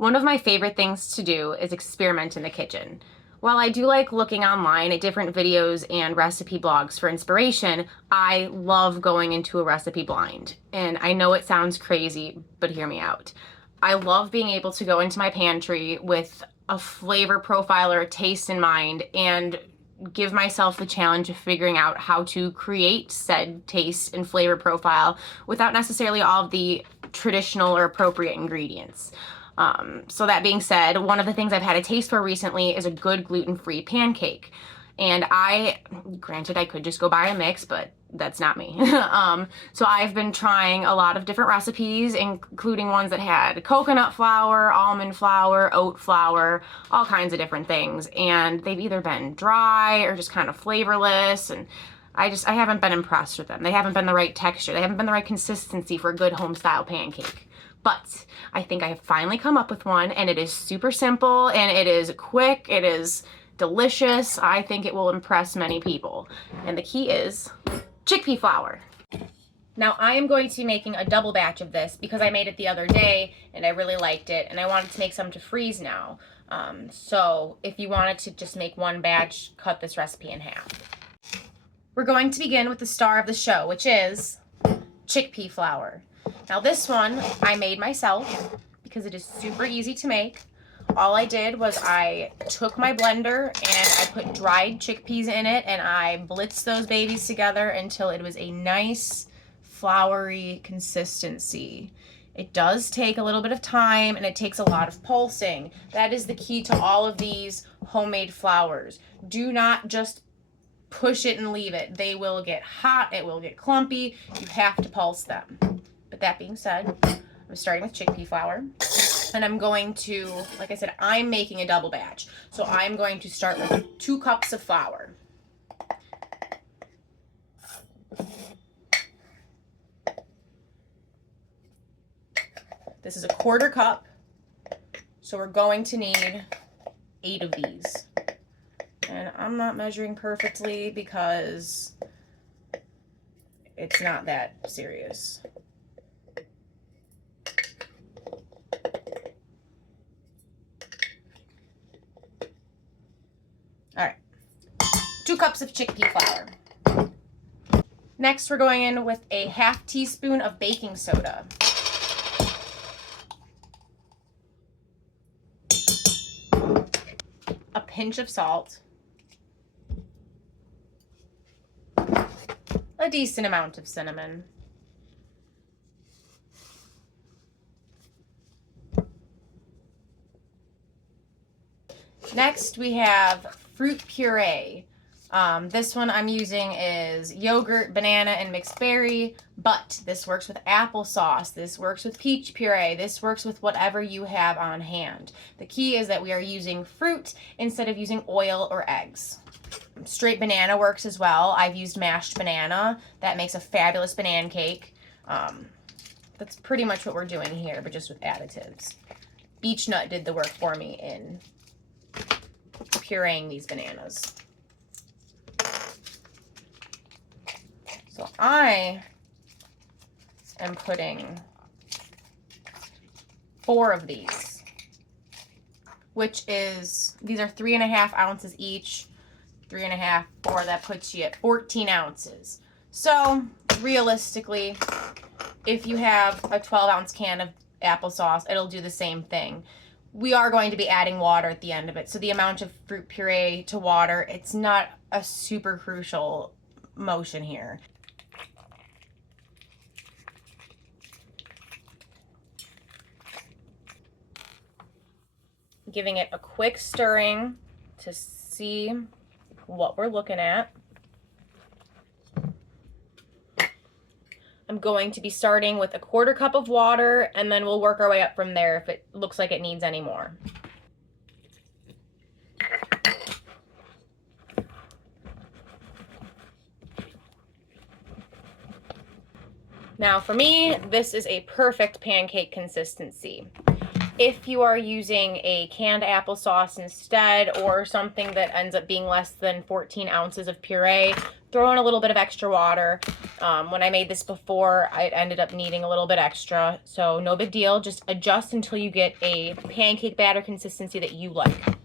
One of my favorite things to do is experiment in the kitchen. While I do like looking online at different videos and recipe blogs for inspiration, I love going into a recipe blind. And I know it sounds crazy, but hear me out. I love being able to go into my pantry with a flavor profile or a taste in mind and give myself the challenge of figuring out how to create said taste and flavor profile without necessarily all of the traditional or appropriate ingredients. So that being said, one of the things I've had a taste for recently is a good gluten-free pancake. And granted, I could just go buy a mix, but that's not me. So I've been trying a lot of different recipes, including ones that had coconut flour, almond flour, oat flour, all kinds of different things. And they've either been dry or just kind of flavorless. And I haven't been impressed with them. They haven't been the right texture. They haven't been the right consistency for a good home style pancake. But I think I have finally come up with one, and it is super simple and it is quick. It is delicious. I think it will impress many people. And the key is chickpea flour. Now I am going to be making a double batch of this because I made it the other day and I really liked it, and I wanted to make some to freeze now. So if you wanted to just make one batch, cut this recipe in half. We're going to begin with the star of the show, which is chickpea flour. Now this one I made myself because it is super easy to make. All I did was I took my blender and I put dried chickpeas in it, and I blitzed those babies together until it was a nice floury consistency. It does take a little bit of time and it takes a lot of pulsing. That is the key to all of these homemade flours. Do not just push it and leave it. They will get hot, it will get clumpy. You have to pulse them. But that being said, I'm starting with chickpea flour. And I'm going to, like I said, I'm making a double batch. So I'm going to start with 2 cups of flour. This is a 1/4 cup. So we're going to need 8 of these. And I'm not measuring perfectly because it's not that serious. All right, 2 cups of chickpea flour. Next, we're going in with a 1/2 teaspoon of baking soda. A pinch of salt. A decent amount of cinnamon. Next, we have fruit puree. This one I'm using is yogurt, banana, and mixed berry, but this works with applesauce, this works with peach puree, this works with whatever you have on hand. The key is that we are using fruit instead of using oil or eggs. Straight banana works as well. I've used mashed banana. That makes a fabulous banana cake. That's pretty much what we're doing here, but just with additives. Beech nut did the work for me in pureeing these bananas. So I am putting 4 of these, which is, these are 3.5 ounces each. 3.5, 4, that puts you at 14 ounces. So realistically, if you have a 12-ounce can of applesauce, it'll do the same thing. We are going to be adding water at the end of it, so the amount of fruit puree to water, it's not a super crucial motion here. Giving it a quick stirring to see what we're looking at. I'm going to be starting with a 1/4 cup of water, and then we'll work our way up from there if it looks like it needs any more. Now for me, this is a perfect pancake consistency. If you are using a canned applesauce instead, or something that ends up being less than 14 ounces of puree, throw in a little bit of extra water. When I made this before, I ended up needing a little bit extra, so no big deal. Just adjust until you get a pancake batter consistency that you like.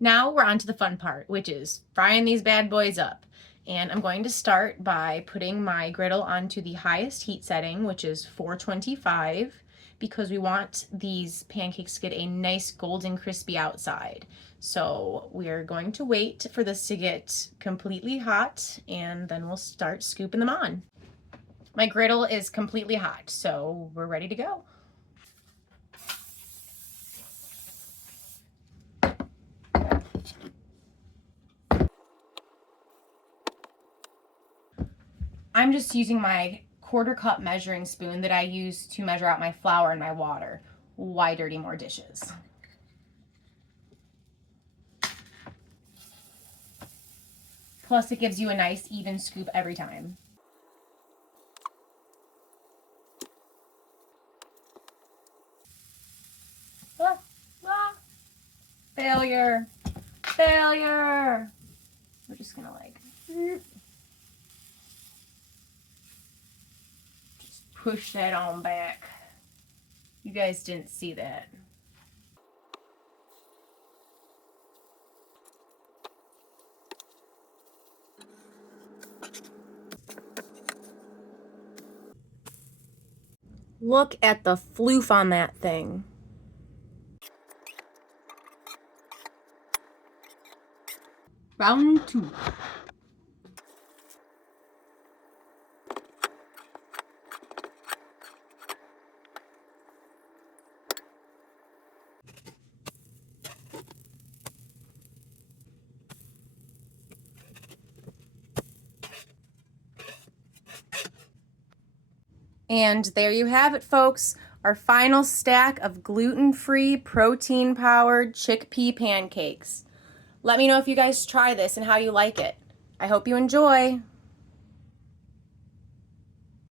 Now we're on to the fun part, which is frying these bad boys up. And I'm going to start by putting my griddle onto the highest heat setting, which is 425, because we want these pancakes to get a nice golden crispy outside. So we're going to wait for this to get completely hot, and then we'll start scooping them on. My griddle is completely hot, so we're ready to go. I'm just using my 1/4 cup measuring spoon that I use to measure out my flour and my water. Why dirty more dishes? Plus, it gives you a nice even scoop every time. Ah, ah. Failure. Failure. We're just gonna like just push that on back. You guys didn't see that. Look at the floof on that thing. Round 2. And there you have it, folks. Our final stack of gluten-free, protein-powered chickpea pancakes. Let me know if you guys try this and how you like it. I hope you enjoy.